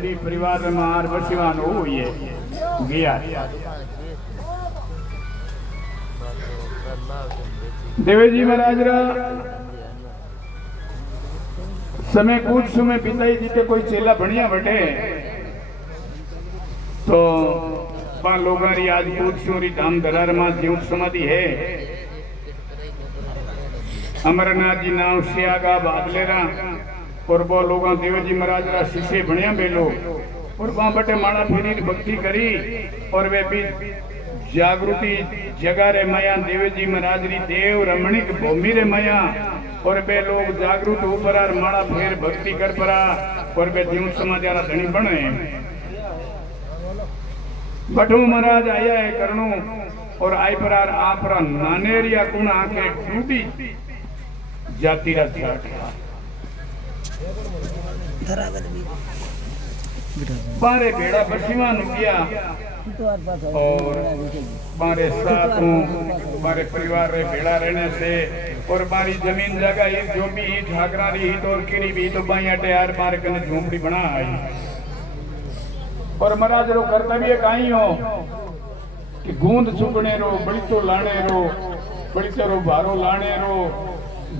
सुधी परिवार में मार बसीवान हो ये गया देवेजी महाराज रा समय कुछ समय पिताई जीते कोई चेला बढ़िया बैठे तो पा लोगारी आज कुछ सूरी धाम दरार में जीव समाधि है अमरनाथ जी नाम सियागा बादलेरा और वो लोग देवजी महाराज रा शिष्य बढ़िया बेलो और वहां बटे माड़ा फेरी भक्ति करी और वे भी जागृति जगा रे माया देवजी महाराज री देव रमणीक भूमि रे माया और वे लोग जागृत ऊपर माड़ा फेर भक्ति कर परा और वे जीव समाज रा धनी बने बटू महाराज आया है करणु और आई परार आपरा नानेरिया कुण आके डूबी जाती रहा बारे बेड़ा बसीमा नुकिया और बारे साथों बारे परिवार रे बेड़ा रहने से और बारी जमीन जगह ही जो भी ही ठाकरा री ही तो किरी भी तो बाई अटे यार बारे कने झोंपड़ी बना आई और महाराज रो कर्तव्य काई हो कि गूंद चुकने रो बड़ी तो लाने रो बड़ी तो रो भारो लाने रो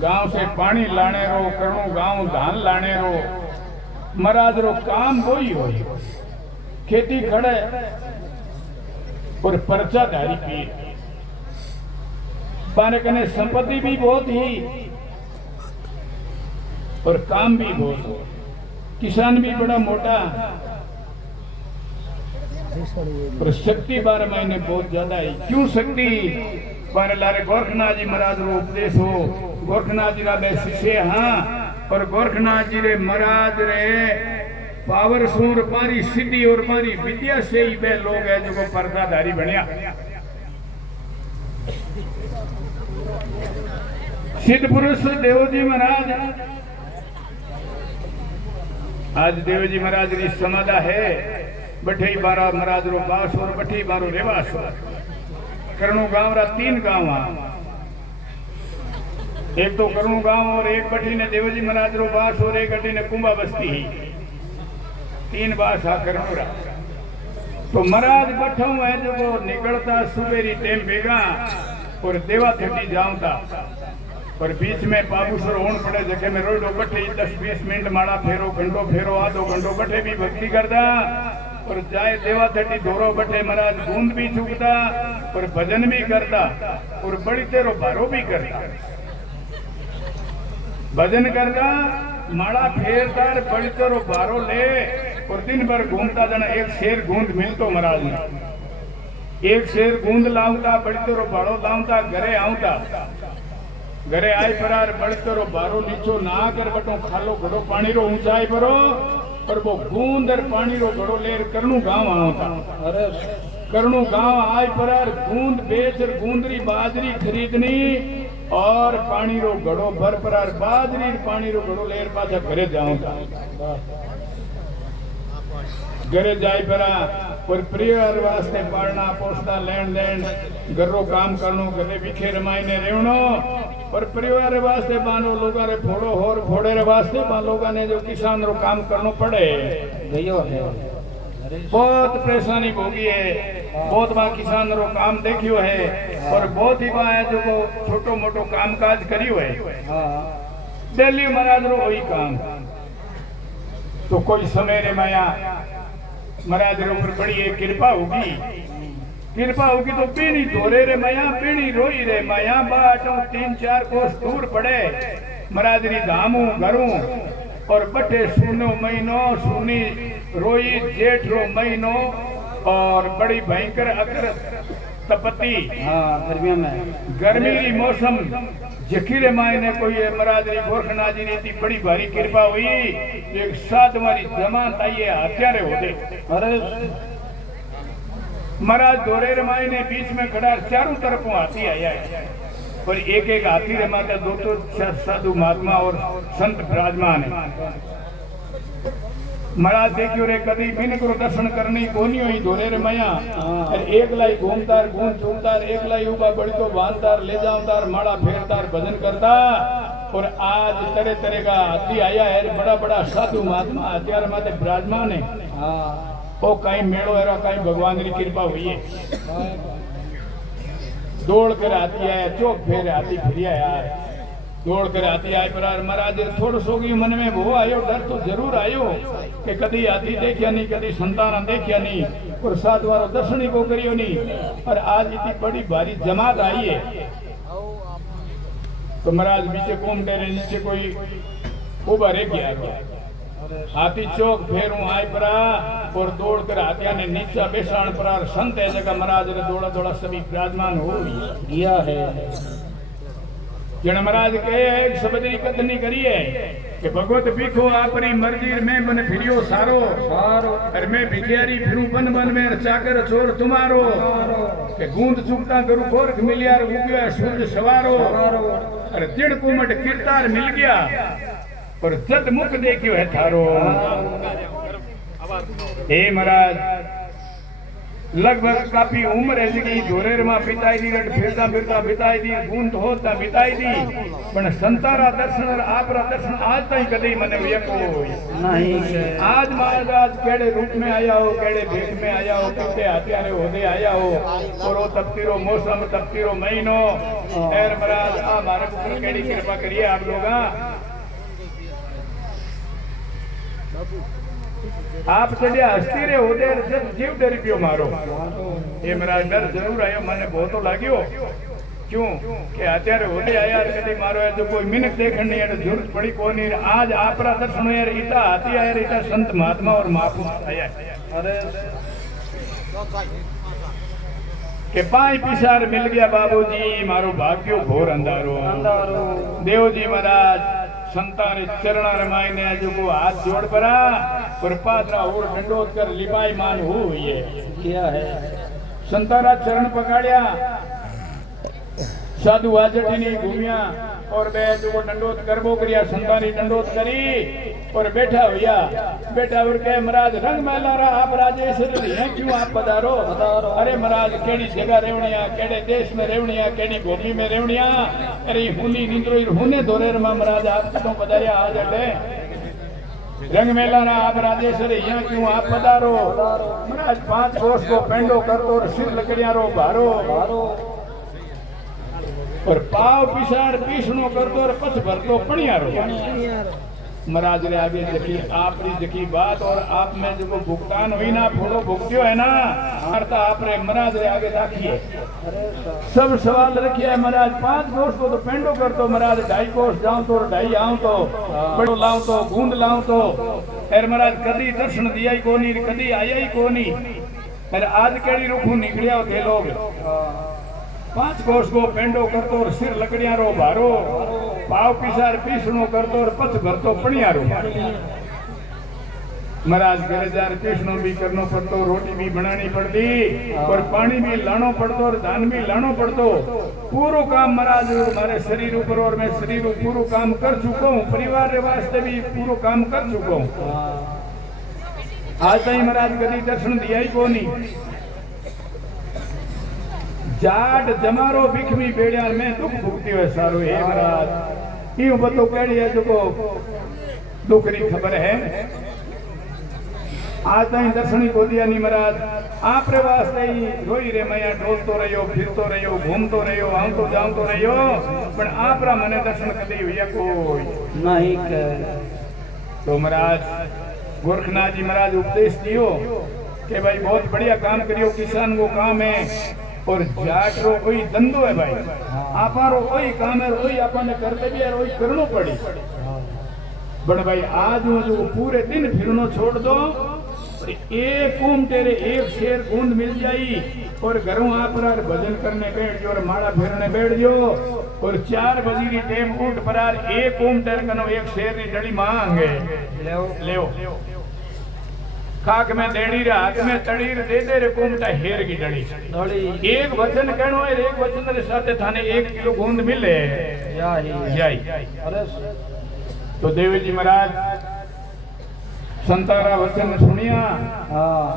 गांव से पानी लाने रो करणु गांव धान लाने रो महाराज रो काम वही हो खेती खड़े और पर्चा धारी पी पाने कने संपत्ति भी बहुत ही और काम भी बहुत हो किसान भी बड़ा मोटा और शक्ति 12 महीने बहुत ज्यादा है क्यों शक्ति पर लारे गोरखनाथ जी महाराज रो उपदेश हो गोरखनाथ जी रा शिष्य हाँ और गोरखनाथ जी रे महाराज रे पावर सूर पारी सिद्धि और पारी विद्या से ही वे लोग है जो पर्दाधारी बनया सिद्ध पुरुष देवजी महाराज आज देवजी महाराज री समाधा है बठे 12 महाराज रो बास और बठे 12 रेवास करणु गांव रा 3 गांव एक तो करणु गांव और एक बठी ने देवजी महाराज रो बास और एक बठी ने कुंभा बस्ती ही 3 बास आ करणु रा तो महाराज बठो है जो वो निकलता सुबेरी टेम बेगा और देवा थटी जाऊंता और बीच में बाबूसर होन पड़े जगह में रोडो बठे 10-20 मिनट माड़ा फेरो घंटो फेरो आधो घंटो बठे भी भक्ति करता और जाए देवा थटी धोरो बठे महाराज गूंद भी चूकता और भजन भी करता और बड़ी तेरो भारो भी करता भजन करता माड़ा फेरता बड़ी तेरो भारो ले और दिन भर घूमता जना एक शेर गूंद मिलतो महाराज ने एक शेर गूंद लाऊंता बड़ी तेरो भाड़ो लाऊंता घरे आऊंता घरे आई परार बड़ी तेरो भारो नीचो ना कर बटो खालो घड़ो पानी रो ऊंचाई परो और वो गूंद और पानी रो घड़ो लेर करनु गांव आऊंता अरे करनु गांव आई परार गूंद बेच और गूंदरी बाजरी खरीदनी और पानी रो घड़ो भर परार बाजरी पानी रो घड़ो लेर पाछा घरे जाऊंता घरे जाई परा और परिवार वास्ते पालना पोसना लेन देन घरो काम करनो घरे विखे रमाईने रेवनो और परिवार वास्ते बानो लोगा रे फोड़ो होर फोड़े रे वास्ते बा लोगा ने जो किसान रो काम करनो पड़े गयो है बहुत परेशानी भोगी है बहुत बा किसान रो काम देखियो है और बहुत ही बा है जो को छोटो मोटो काम काज करियो है दिल्ली महाराज रो वही काम तो कोई समय रे माया महाराज रे ऊपर बड़ी एक कृपा होगी तो पीनी धोरे रे माया पीनी रोई रे माया बाटो 3-4 कोस दूर पड़े महाराज री धामू घरू और बटे सुनो महीनो सुनी रोई जेठ रो महीनो और बड़ी भयंकर अकर तपति गर्मी री मौसम जखीरे मायने कोई महाराज री गोरखनाथ जी री बड़ी भारी कृपा हुई एक साथ हमारी जमात आई है हत्यारे होते अरे महाराज दोरे रमाई ने बीच में खड़ा चारों तरफों हाथी आया है और एक हाथी रे माता 2 साधु महात्मा और संत विराजमान है महाराज देखियो रे कदी बिन को दर्शन करनी कोनी हुई धोरे रे माया एक लाई घूमतार गूंज चूमतार एक लाई उबा बड़ी तो बांधतार ले जावतार माड़ा फेरतार भजन करता और आज तरह तरह का हाथी आया है, बड़ा बड़ा साधु महात्मा अत्यार माते विराजमान है। ओ कहीं मेड़ो है, कहीं भगवान की कृपा हुई है। दौड़ कर हाथी आया, चौक फेर हाथी फिरिया यार, दौड़ कर हाथी आए पर महाराज थोड़ा सो गई मन में वो आयो, डर तो जरूर आयो कि कदी हाथी देखिया नहीं, कदी संतान देखिया नहीं, और सात बार दर्शन ही को करियो नहीं, और आज इतनी बड़ी भारी जमात आई है। तो महाराज नीचे कोम डेरे नीचे कोई उभा रह गया, हाथी चौक फेरू आए परा और दौड़ कर हाथिया ने नीचा बेसाण पर संत है जगह महाराज ने दौड़ा दौड़ा सभी विराजमान हो गया है। जन महाराज कहे एक शब्द की कथनी करी है कि भगवत बिखो अपनी मर्जी में मन फिरियो सारो और मैं भिखारी फिरू बन बन में चाकर चोर तुम्हारो के गूंद चुकता करू गोरख मिलियार उगया सूरज सवारो और दिड़ कुमट कीर्तार मिल गया और जद मुख देखियो है थारो। हे महाराज लगभग काफी उम्र है जी धोरेर में बिताई दी, फिरता फिरता बिताई दी, गूंद होता बिताई दी, पण संतारा दर्शन और आपरा दर्शन आज तक कदी मने यको नहीं। आज महाराज केड़े रूप में आया हो, केड़े भेष में आया हो, कितने हथियारे होदे आया हो, और वो तपतीरो मौसम तपतीरो महीनो एर महाराज आ मारे ऊपर केड़ी कृपा करिए आप लोग। आप चढ़िया हस्ती रे होदे जीव डरी पियो मारो, ये मेरा डर जरूर आयो, मैंने बहुत लाग्यो क्यों कि अत्यारे होदे आया कदी मारो है जो कोई मिनट देखण नहीं है, जरूरत पड़ी को नहीं। आज आपरा दर्शन यार इता हाथी आया, इता संत महात्मा और महापुरुष आया अरे के पाई पिसार मिल गया बाबूजी, मारो भाग्यो घोर अंधारो। देव जी महाराज संतान चरण रमायने जो को हाथ जोड़ पड़ा और पादरा और दंडोत कर लिपाई मान हुई है किया है। संतारा चरण पकड़िया, साधु आजटी ने घूमिया और बे जो दंडोत करबो करिया, संतानी दंडोत करी और बैठा हुआ, बैठा और कहे महाराज रंग मैला रहा आप राजेश्वर हैं क्यों आप पधारो। अरे महाराज केड़ी जगह रेवणिया, केड़े देश में रेवणिया, केड़ी भूमि में रेवणिया, अरे हुनी निंद्रो हुने धोरेर में महाराज आप क्यों पधारिया आज अड्डे रंग मेला ना आप राजेश्वर यहाँ क्यों आप पधारो। महाराज 5 कोस को पेंडो कर दो और सिर लकड़िया रो भारो और पाव पिसार पीसनो कर दो और पछ भर दो पणिया रो। महाराज रे आगे जकी आपरी जकी बात और आप में जो भुगतान हुई ना फोड़ो भुगत्यो है ना अर्थ आप रे महाराज रे आगे राखिए सब सवाल रखिए। महाराज 5 कोस को तो पेंडो कर दो, महाराज 2.5 कोस जाऊं तो 2.5 आऊं तो बड़ो लाऊं तो गूंद लाऊं तो एर महाराज कदी दर्शन दिया ही कोनी, कदी आया ही कोनी। अरे आज केड़ी रूखू निकलिया होते लोग 5 कोस को पेंडो कर दो और सिर लकड़िया रो भारो, पाव पिसार पीसनो कर दो और पछ भर दो पणिया रो। महाराज घरे जार पीसनो भी करनो पड़तो, रोटी भी बनानी पड़ती और पानी भी लानो पड़तो और धान भी लानो पड़तो। पूरो काम महाराज हमारे शरीर ऊपर और मैं शरीर पूरो काम कर चुका हूँ, परिवार रे वास्ते भी पूरो काम कर चुका हूँ। आज तक महाराज कभी दर्शन दिया ही को नहीं। जाट जमारो बिखमी बेड़िया में दुख भुगती हुए सारो हे महाराज यूं बतो केड़ी है जो को दुख री खबर है। आज तक दर्शन को दिया नहीं महाराज आप रे वास्ते ही रोई रे मैया डोलतो रहियो, फिरतो रहियो, घूमतो रहियो, आवतो जावतो रहियो, पण आप रा मने दर्शन कदी हुआ कोई नहीं के। तो महाराज गोरखनाथ जी महाराज उपदेश दियो कि भाई बहुत बढ़िया काम करियो, किसान को काम है और जाट रो कोई धंधो है भाई, आपारो कोई काम है, कोई आपने करते भी है, कोई करनो पड़ी। बड़ भाई आज जो पूरे दिन फिरनो छोड़ दो, एक कूम तेरे एक शेर गूंद मिल जाई और घरों आप भजन करने बैठ जाओ और माड़ा फेरने बैठ जाओ और 4 बजे की टाइम उठ परार एक कूम तेरे कनो एक शेर की डली मांगे ले खाक में देड़ी रे हाथ में तड़ीर दे दे रे कुमटा हेर की डड़ी एक वचन कहनो है, एक वचन रे साथे थाने 1 किलो गूंद मिले जाई। तो देवी जी महाराज संतारा वचन सुनिया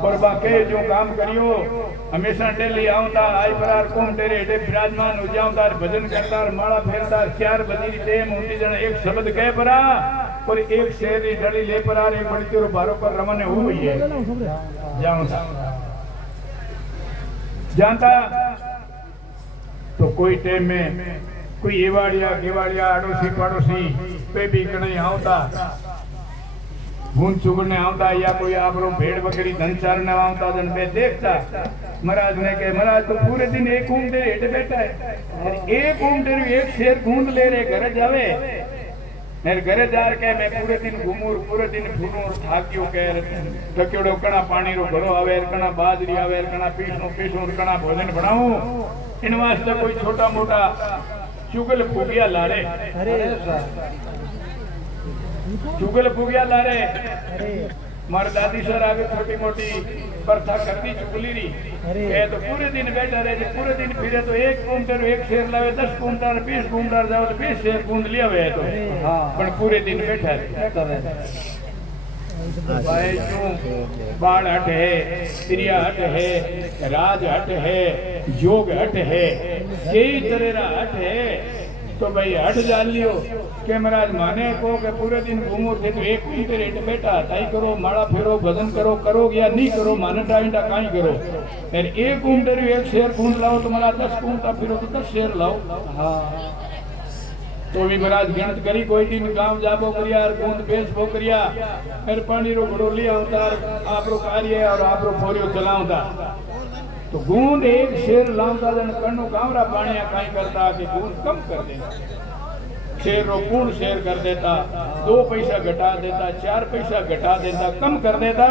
और बाके जो काम करियो हमेशा डेली आवता आई परार कोम तेरे हेठे विराजमान हो जाऊंदा भजन करता माला फेरता 4 बजे टेम होती जण एक शब्द कह परा और एक शेर डली ले परार एक बड़ी तेरो बारो पर रमने हो गई है जाऊंदा जानता तो कोई टेम में कोई एवाड़िया गेवाड़िया अड़ोसी पड़ोसी पे भी कहीं आवता भून चुगने आवता या कोई आपरो भेड़ बकरी धन चारने आवता जन पे देखता महाराज ने के महाराज तो पूरे दिन एक ऊंट तेरे हेठ बैठा है और एक ऊंट तेरे एक शेर ढूंढ ले रे घर जावे मेरे घरे जार के मैं पूरे दिन घूमूं पूरे दिन फूलूं थाक्यो के थक्योड़ो कणा पानी रो घरो आवे कणा बाजरी आवे कणा पीसो कणा भोजन बनाऊं इन वास्ते कोई छोटा मोटा चुगल फूगिया लारे चुगल फूगिया लारे मार दादी सर आगे छोटी मोटी प्रथा करती चुगली री तो पूरे दिन बैठा रहे पूरे दिन फिरे तो एक कुंटर एक शेर लावे 10 कुंटर 20 कुंटर जाओ तो 20 शेर कूद लिया वे तो पर पूरे दिन बैठा रहे भाई क्यों बाल हट है क्रिया हट है राज हट है योग हट है कई तरह हट है तो भाई हट जान लियो के महाराज माने को के पूरे दिन घूमो थे तो एक घंटे रेट बैठा ताई करो माड़ा फेरो भजन करो करो या नहीं करो माने टाइंडा काई करो फिर एक घंटे एक शेर कूद लाओ तो महाराज 10 घंटा फिरो तो 10 शेर लाओ हां तो भी महाराज गिनत करी कोई दिन गांव जाबो करिया और कूद बेच बो करिया फिर पानी रो घड़ो लिया उतार आपरो कार्य और आपरो फोरियो चलावता तो गूंद एक शेर लावता जन कन्नो गावरा पानिया काई करता कि गूंद कम कर देता शेर रो पूर्ण शेर कर देता 2 पैसा घटा देता 4 पैसा घटा देता कम कर देता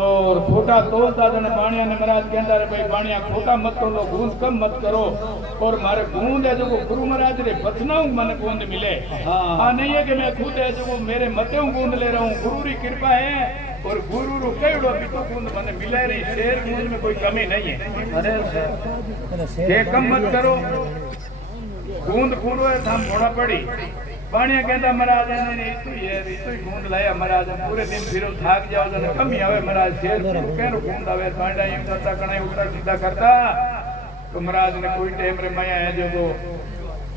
और खोटा तोलता जन बाणिया ने महाराज कहता रे भाई बाणिया खोटा मत तोलो गूंद कम मत करो और मारे गूंद है जो गुरु महाराज रे बचनाऊ मन गूंद मिले हाँ नहीं है कि मैं खुद है जो मेरे मते गूंद ले रहा हूँ गुरु की कृपा है और गुरु रो केड़ो भी तो गूंद मने मिले रही शेर गूंद में कोई कमी नहीं है अरे कम मत करो गूंद पूरो है थाम घोड़ा पड़ी बाणिया कहता महाराज ने इतु ही गूंद लाया महाराज पूरे दिन फिरो थाक जाओ जने कमी आवे महाराज शेर केरो गूंद आवे पांडा एम करता कणाई उल्टा सीधा करता तो महाराज ने कोई टाइम रे माया है जो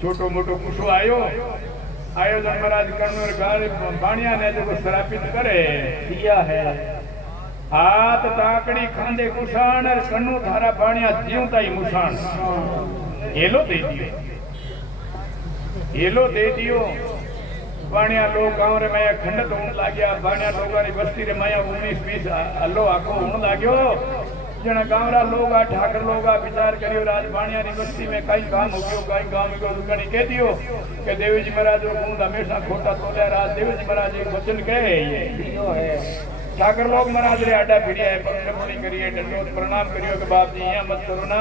छोटो मोटो कुछो आयो जन महाराज कन्नूर गाड़ी बाणिया ने जो श्रापित करे दिया है हाथ ताकड़ी खांदे कुशान और कन्नू थारा बाणिया जीवता ही मुशान एलो दे दियो बाणिया लोग गांव रे माया खंडत होने लाग्या बाणिया लोगारी बस्ती रे माया 19-20 अल्लो आखो होने लाग्यो जना गांवरा लोग ठाकर लोग विचार करियो राज बाणिया री बस्ती में कई काम हो गयो कई काम हो गयो कणी कह दियो के देवी जी महाराज रो गूंद हमेशा खोटा तोले राज देवी जी महाराज एक वचन कहे ये दियो है ठाकर लोग महाराज रे आडा भिड़िया है पकड़ करिए दंडोत प्रणाम करियो के बाप जी यहां मत करो ना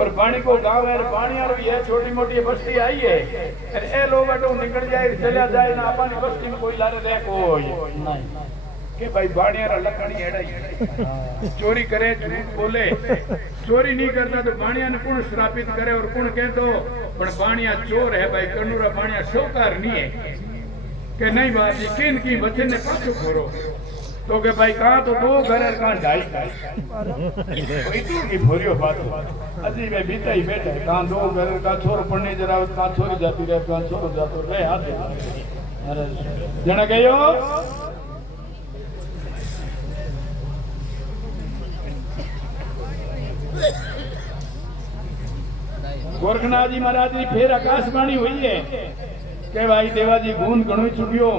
और बाणी को गांव है बाणिया रो ये छोटी मोटी बस्ती आई है और ए लोग अटो निकल जाए चला जाए ना अपनी बस्ती में कोई लारे रहे कोई नहीं के भाई बाणिया रा लकड़ी एड़ा चोरी करे झूठ बोले चोरी नहीं करता तो बाणिया ने कौन श्रापित करे और कौन कह दो पर बाणिया चोर है भाई कन्नूरा बाणिया शौकार नहीं है के नहीं बात ये किन की वचन ने पाछो खोरो तो के भाई कहां तो 2 घर कहां ढाई कोई तू की भोरियो बात अजी में बीता ही बैठा है कहां 2 घर का छोर पढ़ने जरा कहां छोरी जाती रहे कहां छोरो जातो रहे हाथ अरे जना गयो गोरखनाथ जी महाराज जी फिर आकाशवाणी हुई है के भाई देवाजी गूंद घणो चुकियो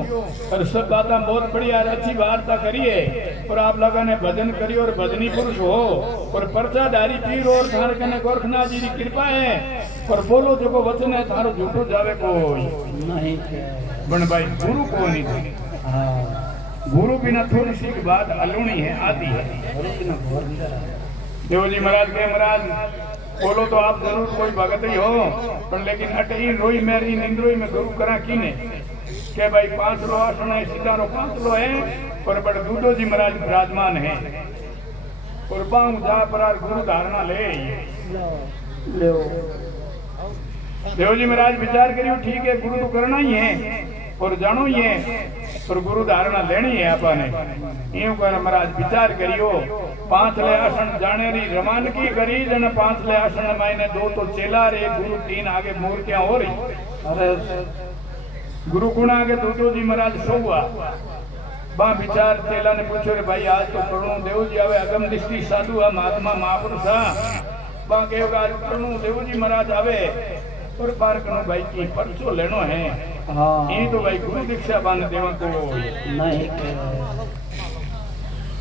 और सब बातें बहुत बढ़िया अच्छी वार्ता करिए और आप लोगों ने भजन करियो और भजनी पुरुष हो और पर्चाधारी पीर और थार कने गोरखनाथ जी की कृपा है और बोलो जो वचन है थारो झूठो जावे कोई नहीं बन भाई गुरु को नहीं गुरु बिना थोड़ी सी बात अलूणी है आती है देवजी महाराज के महाराज बोलो तो आप जरूर कोई भगत ही हो पर लेकिन अटई रोई मेरी निंद्रोई में गुरु करा कीने के भाई 5 लो आसन है सीधा रो 5 लो है पर बड़ दूधो जी महाराज विराजमान है और बाऊ जा परार गुरु धारणा ले देव जी महाराज विचार करियो ठीक है गुरु तो करना ही है और जानो ही है पर गुरु धारणा लेनी है आपने यूं कर महाराज विचार करियो पांचले आसन जाने री रवानगी करी जन पांचले आसन मायने दो तो चेला रे गुरु तीन आगे मूर्तियां हो रही अरे गुरु गुण आगे दूधो जी महाराज सोवा बा विचार चेला ने पूछो रे भाई आज तो करुणो देव जी आवे अगम दृष्टि साधु आ महात्मा महापुरुष बा कहो आज करुणो देव जी महाराज आवे और पार करो भाई की परचो लेनो है हां ये तो भाई गुरु दीक्षा बांध देवा को नहीं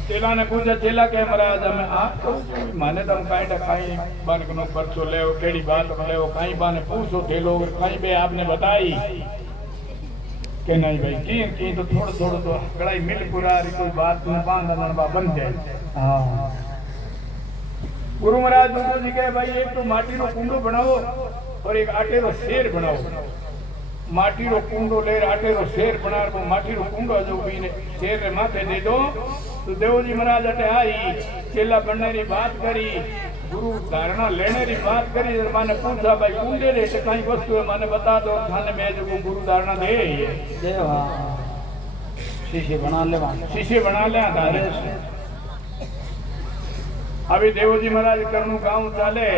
चेला ने पूछा चेला के महाराज हमें आप तो माने तुम काई काई बान कनो परचो लेओ केड़ी बात लेओ काई बाने पूछो थे लोग काई बे आपने बताई के नहीं भाई की तो थोड़ा थोड़ा तो कड़ाई मिल पुरारी कोई बात न बांधना बन जाए हां गुरु महाराज दूधो जी कहे भाई एक तो माटी रो कुंडो बनाओ और एक आटे रो शेर बनाओ माटी रो कुंडो ले आटे रो शेर बना वो माटी रो कुंडो जो भी ने शेर रे माथे दे दो तो देव जी महाराज अटे आई चेला बनने री बात करी गुरु धारणा लेने री बात करी माने पूछा भाई कुंडे रे कई वस्तु है माने बता दो थाने में जो गुरु धारणा दे शीशे बना ले तारे अभी देव जी महाराज करनु गांव चाले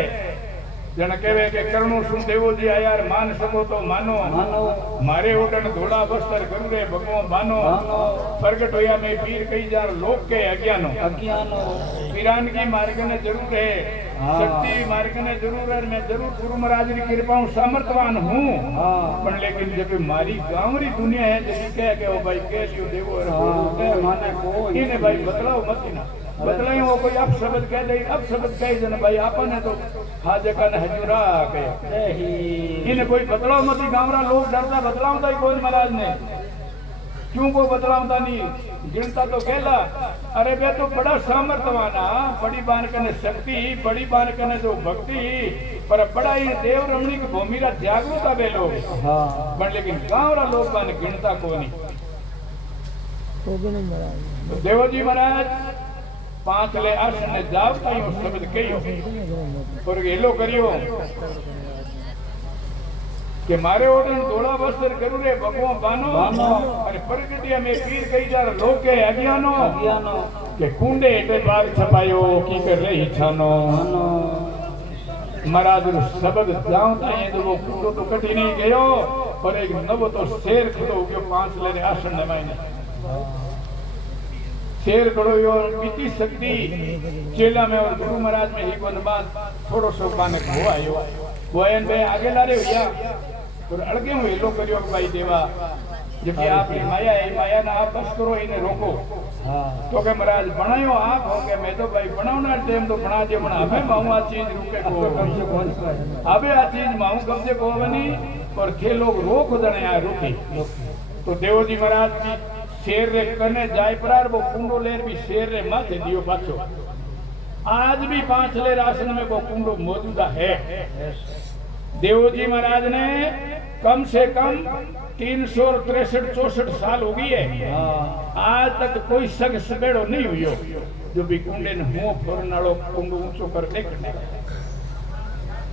जन कहे के करनु सुन देवो जी यार मान सको तो मानो मारे ओडन धोड़ा वस्त्र करू रे भगवान बानो प्रगट होया में पीर कई जार लोक के अज्ञानो पीरान की मार्ग ने जरूर है शक्ति मार्ग ने जरूर है मैं जरूर गुरु महाराज की कृपा हूं सामर्थवान हूं पर लेकिन जब मारी गांव री दुनिया है जब कह के ओ भाई कह लियो देवो माने को इने भाई बदलाव मत ना बदलाई वो कोई अब शब्द कह दे अब शब्द कह जन भाई आपने तो हाजे का न हजूरा के इन्हें कोई बदलाव मत गांवरा लोग डरता बदलावता ही कोई महाराज ने क्यों को बदलावता नहीं गिनता तो कहला अरे बे तो बड़ा सामर्थवाना बड़ी बान कने शक्ति बड़ी बान कने जो भक्ति पर बड़ा ही देव रमणी की भूमि रा जागरूकता बे लोग हां पर लेकिन गांवरा लोग बान गिनता को नहीं तो देव जी महाराज पांचले आसन ने जाव ताई उस शब्द कहियो और गेलो करियो के मारे ओडन धोला वस्त्र करू रे भगवान बानो अरे प्रगटिया में पीर कई जार लोग के अज्ञानो के कुंडे एटे द्वार छपायो की कर रही छानो महाराज शब्द जाव ताई तो वो कुंडो तो कटी नहीं गयो पर एक नवो तो शेर खड़ो हो गयो पांचले रे आसन ने मायने शेर करो यो कितनी शक्ति चेला में और गुरु महाराज में एक बात थोड़ो सो बाने हो आयो गोयन भाई आगे लारे भैया और अड़के हुए लो करियो भाई देवा जब कि आप माया ना आप बस करो इन्हें रोको तो के महाराज बनायो आप हो के मैं तो भाई बनावना टाइम तो बना दे बना हमें माऊ आ चीज रुके को अबे आ चीज माऊ कब से को बनी और थे लोग रोक दने आ रुके तो देव जी महाराज की शेर रे कने जाय परार वो कुंडो लेर भी शेर रे माथे दियो पाछो आज भी पांचले राशन में वो कुंडो मौजूदा है देव जी महाराज ने कम से कम 363-64 साल हो गई है आज तक कोई सग सगेड़ो नहीं हुयो जो भी कुंडे ने मुंह फोरनालो कुंडो ऊंचो कर देखने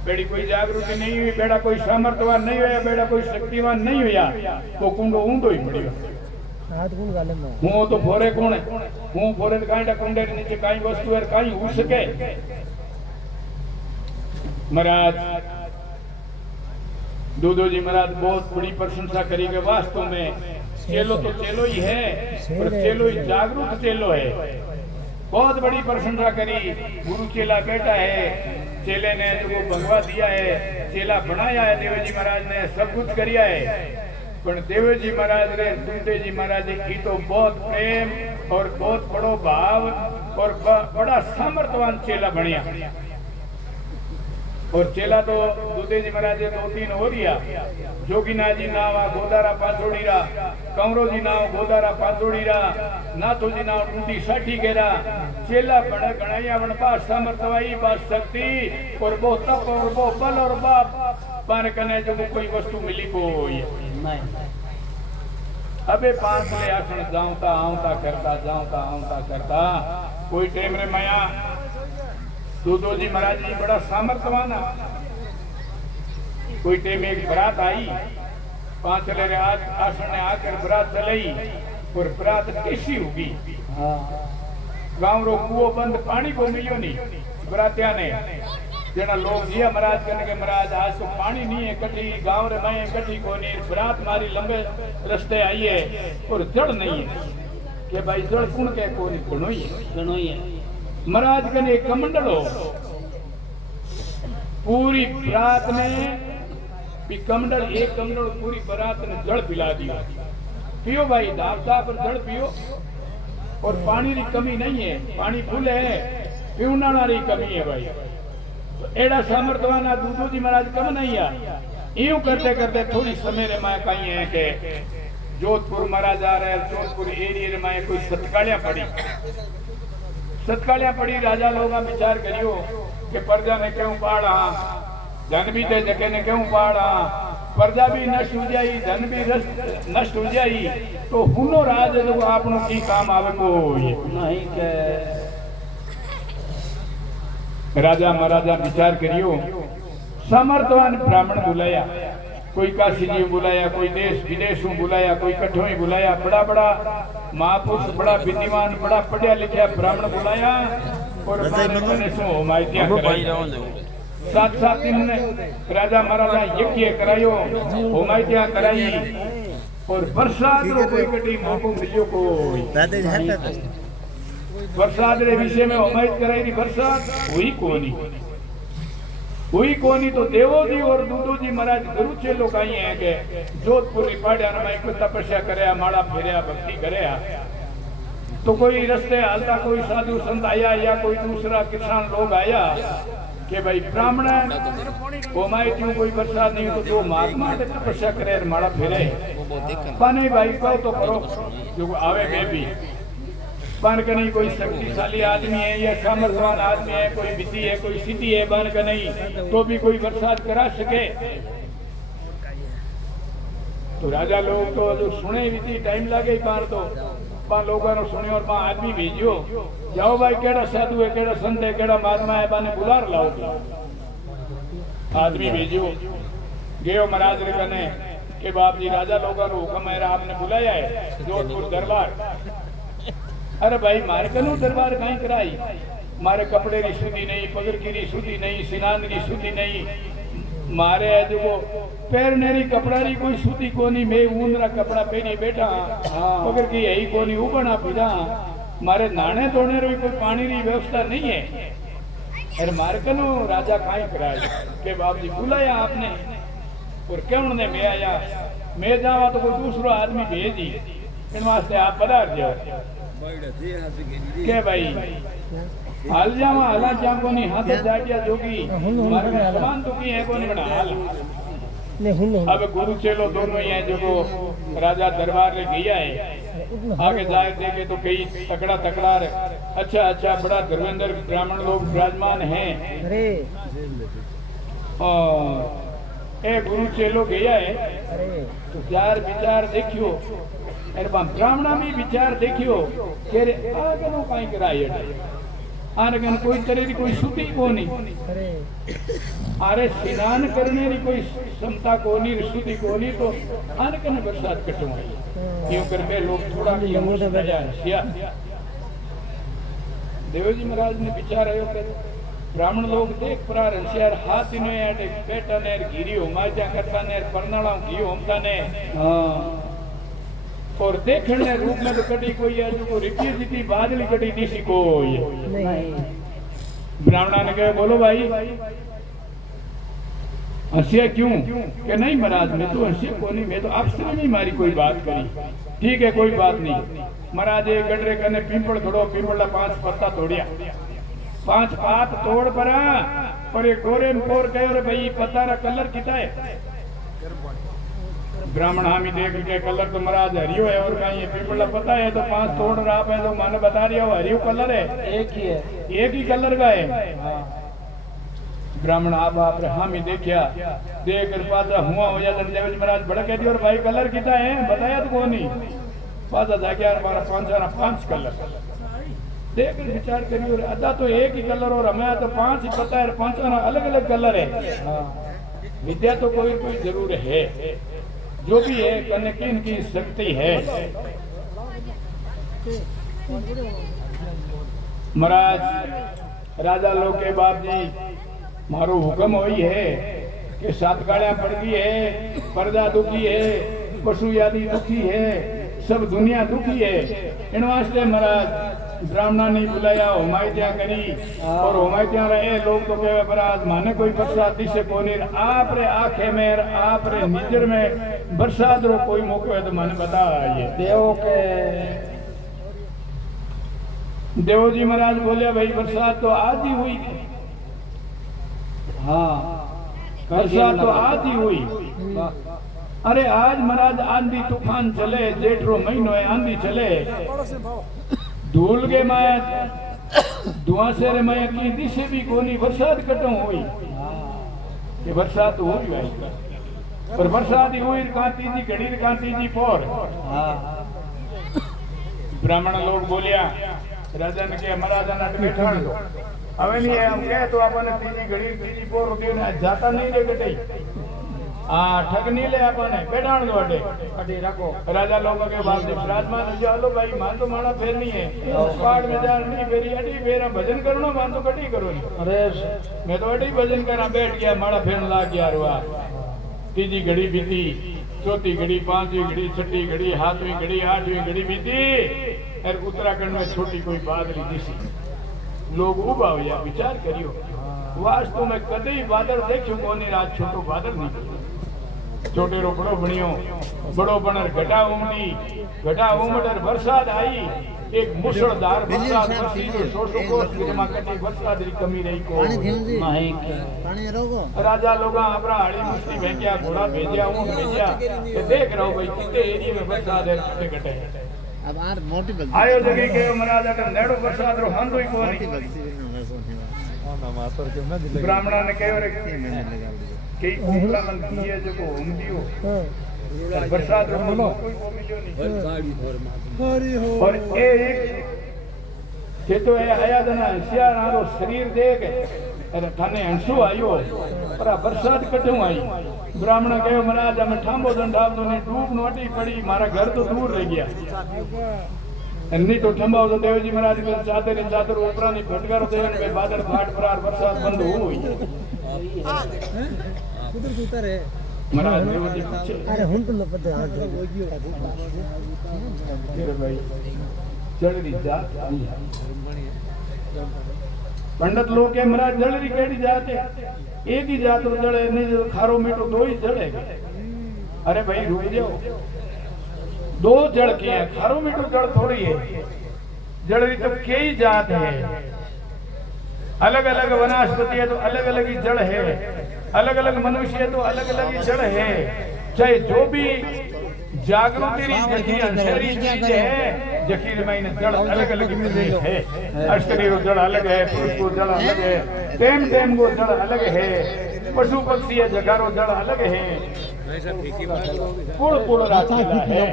बेड़ी कोई जागृति नहीं हुई बेड़ा कोई सामर्थ्यवान नहीं हुआ बेड़ा कोई शक्तिवान नहीं हुआ वो कुंडो ऊंधो ही पड़ियो हूं तो फोरे कौन है हूं फोरे कांटा कुंडे के नीचे काई वस्तु है काई हो सके महाराज दूधो जी महाराज बहुत बड़ी प्रशंसा करी के वास्तव में चेलो तो चेलो ही है पर चेलो ही जागरूक चेलो है बहुत बड़ी प्रशंसा करी गुरु चेला बेटा है चेले ने जो भगवा दिया है चेला बनाया है देव जी महाराज ने सब कुछ करिया है पर देव जी महाराज रे दूधे जी महाराज की तो बहुत प्रेम और बहुत बड़ो भाव और बड़ा सामर्थ्यवान चेला बनिया और चेला तो दूधे जी महाराज 2-3 हो रिया जोगीनाथ जी नाव गोदारा पांचोड़ीरा कंवरो जी नाव गोदारा पांचोड़ीरा नाथो जी नाव टूटी साठी गेरा चेला बड़ा गणाया वन पास सामर्थ्यवाई पास शक्ति और वो तप और वो बल और बाप पार कने जो कोई वस्तु मिली कोई नहीं अबे पांचले आसन जाऊंता आऊंता करता कोई टाइम रे माया दूधो जी महाराज जी बड़ा सामर्थ्यवान कोई टाइम एक बरात आई पांचले रे आसन ने आकर बरात चलाई और बरात कैसी होगी। गांव रो कुओ बंद पानी को मिलियो नहीं बरातिया ने जना लोग जिया महाराज कहने के महाराज आज तो पानी नहीं है कटी गांव रे में कटी को नहीं बरात मारी लंबे रास्ते आई है और जड़ नहीं है के भाई जड़ कौन के कोनी घणो ही है महाराज कहने कमंडल हो पूरी बरात ने भी कमंडल एक कमंडल पूरी बरात ने जड़ पिला दिया पियो भाई दाब पर जड़ पियो और पानी की कमी नहीं है पानी फुल है पीवना वाली कमी है भाई तो एड़ा सामर्थवाना दूधो जी महाराज कम नहीं आ यूं करते करते थोड़ी समय रे मैं कही है के जोधपुर महाराज आ रहे जोधपुर एरिया में कोई सतकालियां पड़ी राजा लोग विचार करियो कि प्रजा ने क्यों पाड़ा धन भी ते जके ने क्यों पाड़ा प्रजा भी नष्ट हो जाई धन भी नष्ट हो जाई तो हुनो राज जो आपनो की काम आवे कोई नहीं के राजा महाराजा विचार करियो समर्थवान ब्राह्मण बुलाया कोई काशी जी बुलाया कोई देश विदेश में बुलाया कोई कठों ही बुलाया बड़ा बड़ा महापुरुष बड़ा विद्वान बड़ा पढ़िया लिखा ब्राह्मण बुलाया और साथ साथ इन्होंने राजा महाराजा यज्ञ करायो होमाइतियां कराई और बरसात रो कोई कटी मौको मिलियो कोई बरसात रे विषय में होमाइत कराई री बरसात हुई कोनी तो देवो जी और दूधो जी महाराज गुरु चेलो कही है के जोधपुर री पाड़िया में कोई तपस्या करे माड़ा फेरिया भक्ति करे तो कोई रस्ते हालता कोई साधु संत आया या कोई दूसरा किसान लोग आया कि भाई ब्राह्मण होमाइतियों कोई बरसात नहीं तो जो महात्मा तपस्या करे माड़ा फेरे पानी भाई कहो तो करो जो आवे में भी बन के नहीं कोई शक्तिशाली आदमी है या सामर्थवान आदमी है कोई विधि है कोई सिद्धि है बन के नहीं तो भी कोई बरसात करा सके तो राजा लोग तो जो सुने विधि टाइम लगे पार तो पां लोगों ने सुने और पां आदमी भेजियो जाओ भाई केड़ा साधु है केड़ा संत है केड़ा महात्मा है बाने बुलार लाओ आदमी भेजियो गयो महाराज रे कने के बाप जी राजा लोगों को हुक्म है आपने बुलाया है जोधपुर दरबार अरे भाई मारे कनु दरबार कहीं कराई मारे कपड़े की शुद्धि नहीं पगर की शुद्धि नहीं सिनान की शुद्धि नहीं मारे जो पैरने री कपड़ा री कोई शुद्धि कोनी मैं ऊन रा कपड़ा पहनी बैठा पगर की यही कोनी उबना पीड़ा मारे नाने धोने री कोई पानी री व्यवस्था नहीं है अरे मारे कनु राजा कहीं कराई के बाप जी बुलाया आपने और क्यों ने मैं आया मैं जावा तो कोई दूसरा आदमी भेजी इन वास्ते आप पधार जाओ के भाई हाल जावा हला जा कोनी हाथ जाटिया जोगी मारे समान तो की है कोनी बड़ा हाल अब गुरु चेलो दोनों ही हैं जो राजा दरबार में गया है आगे जाए देखे तो कई तकड़ा तकड़ा अच्छा बड़ा धर्मेंद्र ब्राह्मण लोग विराजमान हैं और ए गुरु चेलो गया है तो चार विचार देखियो ब्राह्मणा में विचार देखियो के आगे नो काई कराई आने कोई तरह की कोई शुद्धि कोनी अरे स्नान करने की कोई क्षमता कोनी शुद्धि कोनी तो आने कने बरसात कटवाई क्यों करके लोग थोड़ा देवजी महाराज ने विचार आयो के ब्राह्मण लोग देख प्रार हंसियार हाथ इनो याटे पेटा ने घीरी होमाजा करता ने परनाळा घी होमता ने और देखने रूप में तो कटी कोई है जो रिपी जीती बादली कटी दिसी कोई ब्राह्मणा ने कहे बोलो भाई हंसिया क्यों कि नहीं महाराज मैं तो हंसी को नहीं मैं तो आपसे नहीं मारी कोई बात करी ठीक है कोई बात नहीं महाराज एक गडरे कने पिंपल खड़ो पिंपल 5 पत्ता तोड़िया 5 पात तोड़ पर एक गोरे में पोर कहे भाई पत्ता रा कलर किता है ब्राह्मण हामी देख के कलर तो महाराज हरियो है और कहीं पिंपला पता है तो 5 तोड़ राप है तो माने बता रही हो हरियो कलर है एक ही कलर का है ब्राह्मण आप हामी देखिया देख कर पाता हुआ हो जाता देवजी महाराज बड़ा कहती और भाई कलर कितना है बताया तो कौन नहीं पाता जाके यार हमारा 5 कलर देख कर विचार करिए और अदा तो एक ही कलर और हमें तो 5 ही पता है 5 अलग अलग कलर है विद्या तो कोई जरूर है जो भी है कने किन की शक्ति है महाराज राजा लोग के बाप जी मारो हुक्म हुई है कि सात गाड़ियां पड़ गई है, प्रजा दुखी है, पशु आदि दुखी है, सब दुनिया दुखी है। इन वास्ते महाराज ब्राह्मणा ने बुलाया, होमाई त्या करी और होमाई त्या रहे लोग तो कहे महाराज माने कोई बरसात दिशे कोनी, आप रे आंखे में आप रे निजर में बरसात रो कोई मौको है तो माने बता ये देव के देव जी महाराज बोले भाई बरसात तो आज ही हुई। हाँ बरसात तो आज ही हुई। अरे आज महाराज आंधी तूफान चले, जेठरो महीनो है, आंधी चले, धूल के माया धुआंसे रे माया की दिशे भी कोनी बरसात कटो हुई कि बरसात हो रही है, पर बरसात ही हुई कांती जी घड़ी कांती जी पोर। ब्राह्मण लोग बोलिया राजा ने के महाराज ना ठण दो હવે ની એમ કે તો આપણને ત્રીજી ઘડી ત્રીજી પોર રૂપિયો ને જાતા નહીં રે ગટઈ આ ઠગ નહીં લે આપણને બેઠાણ દો અડે અડી રાખો રાજા લોકો કે બાપ जी विराजमान जो हेलो भाई मान तो माना फेर नहीं है पाड़ में जा नहीं फेरी अडी फेरा भजन करनो मान तो कटी करो अरे मैं तो अडी भजन करा बैठ गया माड़ा फेरन लाग गया रुआ तीजी घड़ी बीती चौथी घड़ी पांचवी घड़ी छठी घड़ी सातवीं घड़ी आठवीं घड़ी बीती और उत्तराखंड में छोटी कोई बादली दिसी लोग उभा हुआ विचार करियो वास्तव में कदे बादल देखो कोनी रात छोटो बादल नहीं छोटे रो बड़ो बनियो बड़ो बनर घटा उमड़र बरसात आई एक मुसलधार बरसात बरसी जो सोसो कोस में कटी बरसात री कमी रही को पानी रोको राजा लोगा अपना हड़ी मुश्ती भेंकिया घोड़ा भेजिया ऊंट भेजिया के देख रहो भाई कितने एरिया में बरसात है कितने घटे अब आर मोटी बल आयो जगी के महाराज अगर नेड़ो बरसात रो हंदो ही कोनी ब्राह्मणा ने कहो रे के कोला मन किए जो को हम दियो बरसात रो कोई को मिलो नहीं और एक के तो है आया जना सियारा रो शरीर देख अरे थाने हंसू आयो पर बरसात कटू आई ब्राह्मण कहो महाराज हम ठांबो दंडाव तो ने डूब नोटी पड़ी मारा घर तो दूर रह गया नहीं तो ठंबाव तो देव जी महाराज के चादर ऊपरा नहीं फटकारो देवन में बादल फाट परार बरसात बंद हुई कुदर उतर है महाराज देव जी अरे हुन तो पता है भाई जल्दी जा पंडित लोग के महाराज जलरी केड़ी जाते एक ही जात तो जड़े नहीं खारो मीठो दो ही जड़े अरे भाई रुक जाओ दो जड़ के हैं खारो मीठो जड़ थोड़ी है जड़री तो कई जात है अलग अलग वनस्पति है तो अलग अलग ही जड़ है अलग अलग मनुष्य है तो अलग अलग ही जड़ है चाहे जो भी जागृति जकी अंधेरी चीज है जकी में जड़ अलग अलग है अष्टरी रो जड़ अलग है पुरुष को जड़ अलग है टेम टेम को जड़ अलग है पशु पक्षी है जगारो जड़ अलग है पुड़ पुड़ राखीला है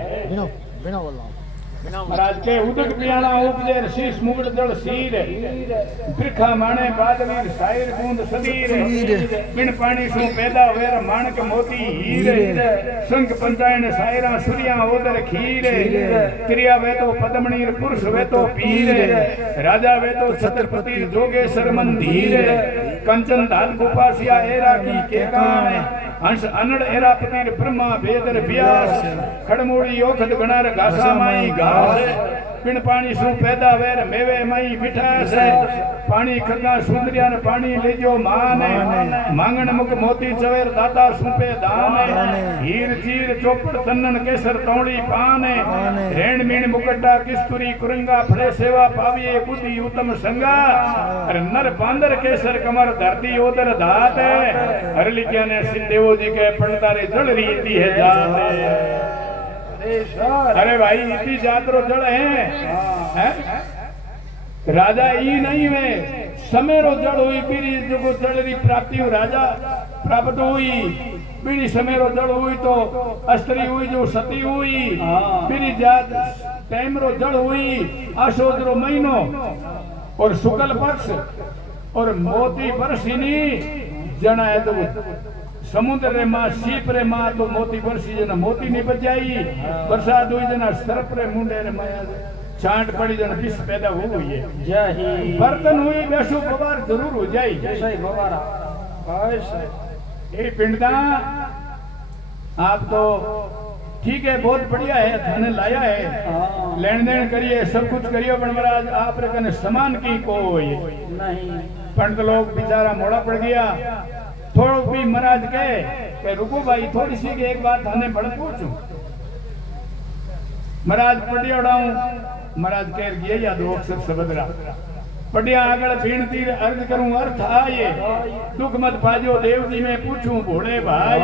बिना बोल महाराज के उदक पियाणा उपजे शीश मुगड़ जड़ सीर बिरखा माणे बादवीर सायर बूंद सदीर बिन पानी सु पैदा वेर माणक मोती हीर संग पंचायन सायरा सूर्या ओदर खीर त्रिया वे तो पद्मणीर पुरुष वे तो पीर राजा वे तो छत्रपति जोगेश्वर मंदिर कंचन धान गोपासिया एरा की के कान हंस अनड़ एरा पतिर ब्रह्मा वेदर व्यास खड़मोड़ी ओखद गणार घासा माई घास पिण पानी सु पैदा वेर मेवे माई मिठास पानी खगा सुंदरिया ने पानी लेजो मान मांगण मुख मोती चवेर दाता सुपे दान हीर चीर चौपड़ चन्नन केसर तौड़ी पान रेण मीण मुकट्टा किस्तुरी कुरंगा फड़े सेवा पाविये बुद्धि उत्तम संगा अरे नर बांदर केसर कमर धरती ओदर धात हर लिखिया ने सिद्धेवो जी के पंडतारे जड़ रीति है जात अरे भाई इतनी जातरो जड़ है राजा ई नहीं है समेरो जड़ हुई पीरी जो जड़ प्राप्ति हुई राजा प्राप्त हुई पीरी समेरो जड़ हुई तो अस्त्री हुई जो सती हुई पीरी जात तैमरो जड़ हुई आशोदरो महीनो और शुक्ल पक्ष और मोती बरसिनी जना है तो समुद्र रे मां शीप रे मां तो मोती बरसी जना मोती नहीं बचाई बरसात हुई जना सर्प रे मुंडे रे माया छांट पड़ी जन विष पैदा हो गई है जय ही बर्तन हुई बेशु बवार जरूर हो जाए सही बवारा ये पिंडदा आप तो ठीक है बहुत बढ़िया है थाने लाया है लेन देन करिए सब कुछ करिए पर महाराज आप रखने समान की कोई नहीं पंडित लोग बेचारा मोड़ा पड़ गया थोड़ा भी महाराज कहे रुको भाई थोड़ी सी की एक बात थाने बड़ पूछूं महाराज पढ़िया उड़ाऊं महाराज कह गया या दो अक्षर सबदरा पढ़िया आगड़ भीणती अर्ज करूं अर्थ आये दुख मत पाजो देव जी में पूछूं भोले भाई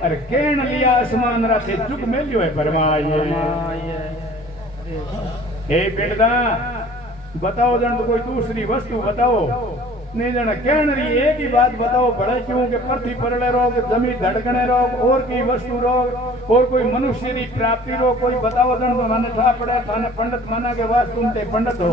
अरे केण लिया आसमान राते चुक मेलियो है परमाये हे बेटा बताओ जन तो कोई दूसरी वस्तु बताओ नहीं जना केण रही एक ही बात बताओ बड़े क्यों के पृथ्वी परले रोग जमीन धड़कने रोग और की वस्तु रोग और कोई मनुष्य की प्राप्ति रोग कोई बताओ जन तो माने था पड़े थाने पंडित माना के बाद तुम ते पंडित हो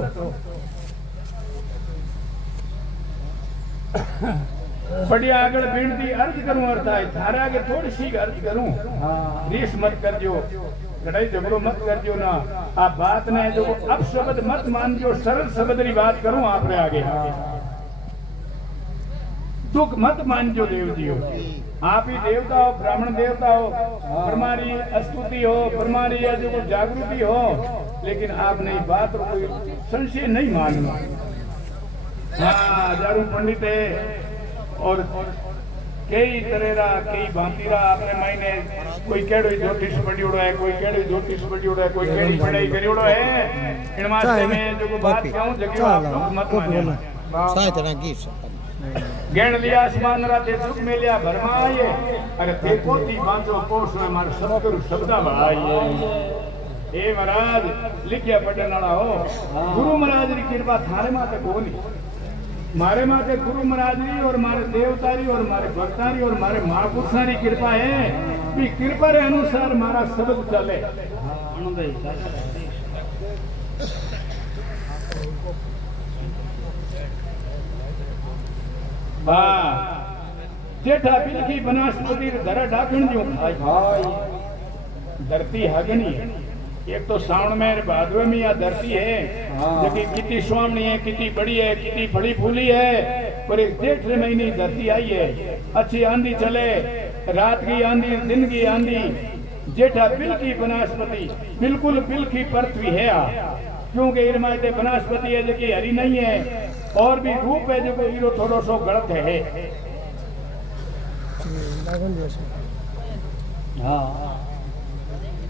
बढ़िया आगड़ बेनती अर्ज करूं अर्थ है थारे आगे थोड़ी सी अर्ज करूं रीस मत कर जो लड़ाई झगड़ो मत कर जो ना आप बात ने जो अब शब्द मत मान जो सरल शब्द की बात करूं आप रे आगे दुख मत मान जो देव जी हो आप ही देवता हो ब्राह्मण देवता हो परमारी स्तुति हो परमारी जो जागृति हो लेकिन आपने बात कोई संशय नहीं मानना हाँ हजारों पंडित है और कई तरह कई भांतीरा अपने महीने कोई केड़ो ज्योतिष पढ़ियोड़ो है कोई केड़ो ज्योतिष पढ़ियोड़ो है कोई केड़ी पढ़ाई करियोड़ो है इन मास्टर में जो बात कहूं जगी आप मत मानिए साथ ना की गेण लिया आसमान राते सुख में लिया भरमाए अरे ते पोती बांधो कोष में मार सतगुरु शब्दा भाई ए महाराज लिखिया पढ़ने वाला हो गुरु महाराज की कृपा थारे माते कोनी मारे माते गुरु महाराज की और मारे देवता की और मारे भक्ता की और मारे महापुरुषों की कृपा है कि कृपा के अनुसार मारा शब्द चले जेठा बिलकी बनास्पति धरा ढाकण जो भाई धरती हगनी है एक तो सावन में भादवे में या धरती है जो कि कितनी स्वामणी है कितनी बड़ी है कितनी फली फूली है और एक जेठ महीने धरती आई है अच्छी आंधी चले रात की आंधी दिन की आंधी जेठा बिलकी बनास्पति बिल्कुल बिलकी पृथ्वी है क्योंकि इरमाते बनास्पति है जो कि हरी नहीं है और भी रूप है जो हीरो थोड़ा सो गलत है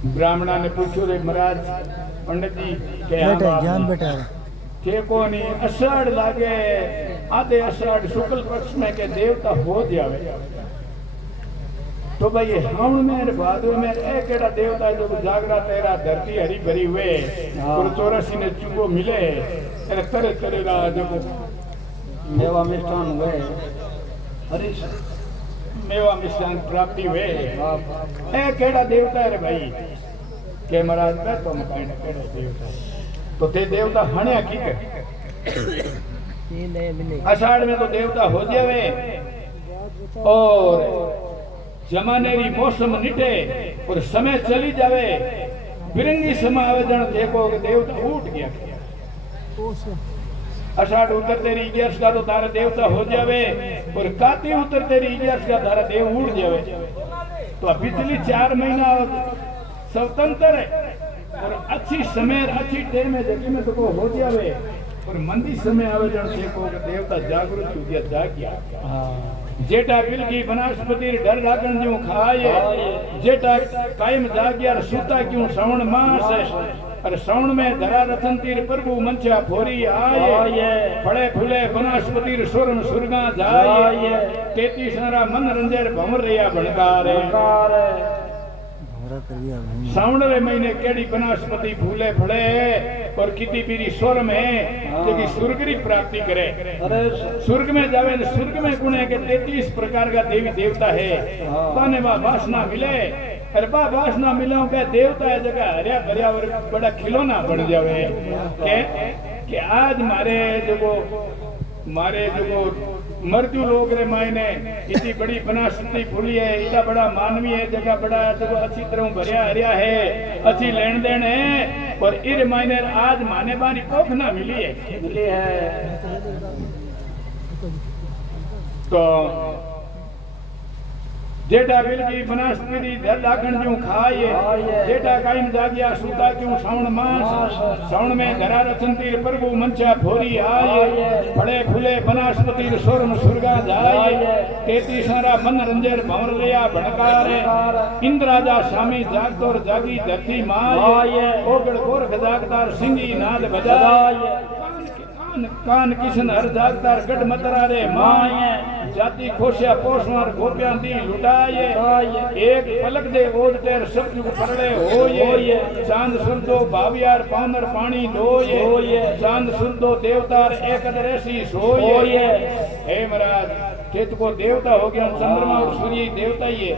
ब्राह्मणा ने पूछो रे महाराज पंडित जी के को नहीं अषाढ़ लागे आधे अषाढ़ शुक्ल पक्ष में के देवता हो जावे तो भाई हम में भादो में एक एड़ा देवता जो जागरा तेरा धरती हरी भरी हुए और 84 ने चुगो मिले अरे तरह तरह का जो मेवा मिष्ठान हुए हरी मेवा मिष्ठान प्राप्ति हुए एक एड़ा देवता है रे भाई के महाराज का तो मकान केड़ा देवता तो ते देवता हण्या की आषाढ़ में तो देवता हो जावे और जमाने की मौसम निटे और समय चली जावे बिरंगी समय आवेदन देखो कि देवता उठ गया अषाढ़ उतरते रही 11 का तो तारा देवता हो जावे और काती उतरते रही 11 का तारा देव उड़ जावे तो पिछली 4 महीना स्वतंत्र है और अच्छी समय अच्छी टाइम में जगह में तो हो जावे और मंदी समय आवेदन देखो कि देवता जागृत हो गया जाग गया जेठा बिलकी बनास्पति डर लागन जो खाए जेठा कायम जाग्या सुता क्यों श्रवण मास और श्रवण में धरा रचंती प्रभु मंचा फोरी आए फड़े फूले बनास्पति सुरम सुरगा जाए 33 नरा मन रंजर भमर रिया भड़कारे श्रावण रे महीने केड़ी बनास्पति फूले फड़े और कितनी पीरी स्वर में जो कि स्वर्ग की प्राप्ति करे स्वर्ग में जावे स्वर्ग में गुण है कि 33 प्रकार का देवी देवता है ताने वह वासना मिले अरे बा वासना मिला के देवता है जगह हरिया भरिया और बड़ा खिलौना बन जावे के आज मारे जो मारे जो मृत्यु लोग रे मायने इतनी बड़ी बनास्पति फूली है, इतना बड़ा मानवी है, जगह बड़ा जो अच्छी तरह भरिया हरिया है, अच्छी लेन देन है, पर इर मायने आज माने बारी कोख ना मिली है। तो जेठा बिल की बनास्पति धर लाखन क्यों खाए, जेठा कायम जागिया सूता क्यों श्रावण मास, श्रावण में धरा रचंतीर प्रभु मंचा भोरी आए, फड़े फूले बनास्पति सोरम सुरगा जाए, तेती सारा मन रंजर भंवर लिया भड़कारे, इंद्राजा स्वामी जागतोर जागी धरती माए, ओगड़ गोरख जागतार सिंगी नाद बजाए, कान किशन हर जागतार गढ़ मतरा रे माए, जाति खोशिया पोषवार गोपियां दी लुटाए, एक पलक दे ओद तेर सब जुग परड़े होए, चांद सुरदो भावियार पावनर पानी धोए, चांद सुरदो देवतार एकद रेसी सोए। हे महाराज खेत को देवता हो गया, चंद्रमा और सूर्य देवता ये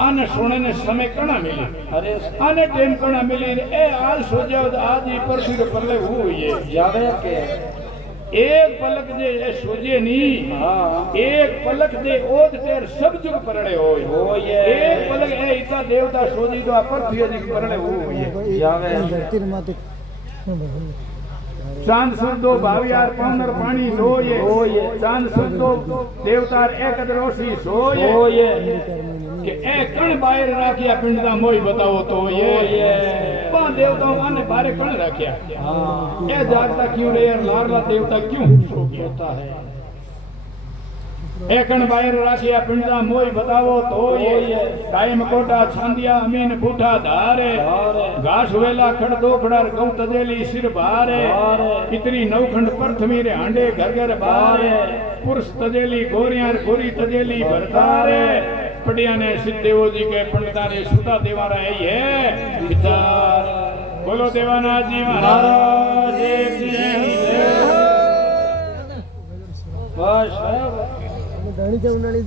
आने सोने ने समय कणा मिली, अरे आने टेम कणा मिली, ए आज सो जाओ आज ही पर फिर परले हुई है जावे के एक पलक दे सोजे नी, एक पलक दे ओद तेर सब जुग परड़े होय, एक पलक ए इता देवता सोजी तो पर फिर जी परड़े होय जावे। चांद सुरदो भावियार पावनर पानी धोए, चांद सुरदो देवतार एकद रोशी सोए, कि ए कण बाहर राखिया पिंड दा मोई बताओ तो ये पा देवताओं आने बारे कण राखिया, ए जागता क्यों रे यार लारला देवता क्यों सो होता है, एकण बाहर राखिया पिंड दा मोई बताओ तो ये कायम कोटा छांदिया अमीन बूठा धारे, घास वेला खड़ दोखड़र गौ तजेली सिर भारे, इतरी नौखंड प्रथमी रे हांडे घर घर बारे, पुरुष तजेली गोरियार गोरी तजेली भरतारे, पटिया ने सिद्धदेव जी के पंडितारे सुता देवारा है विचार। बोलो देवानाथ जी महाराज की जय। बस धणी से उंडली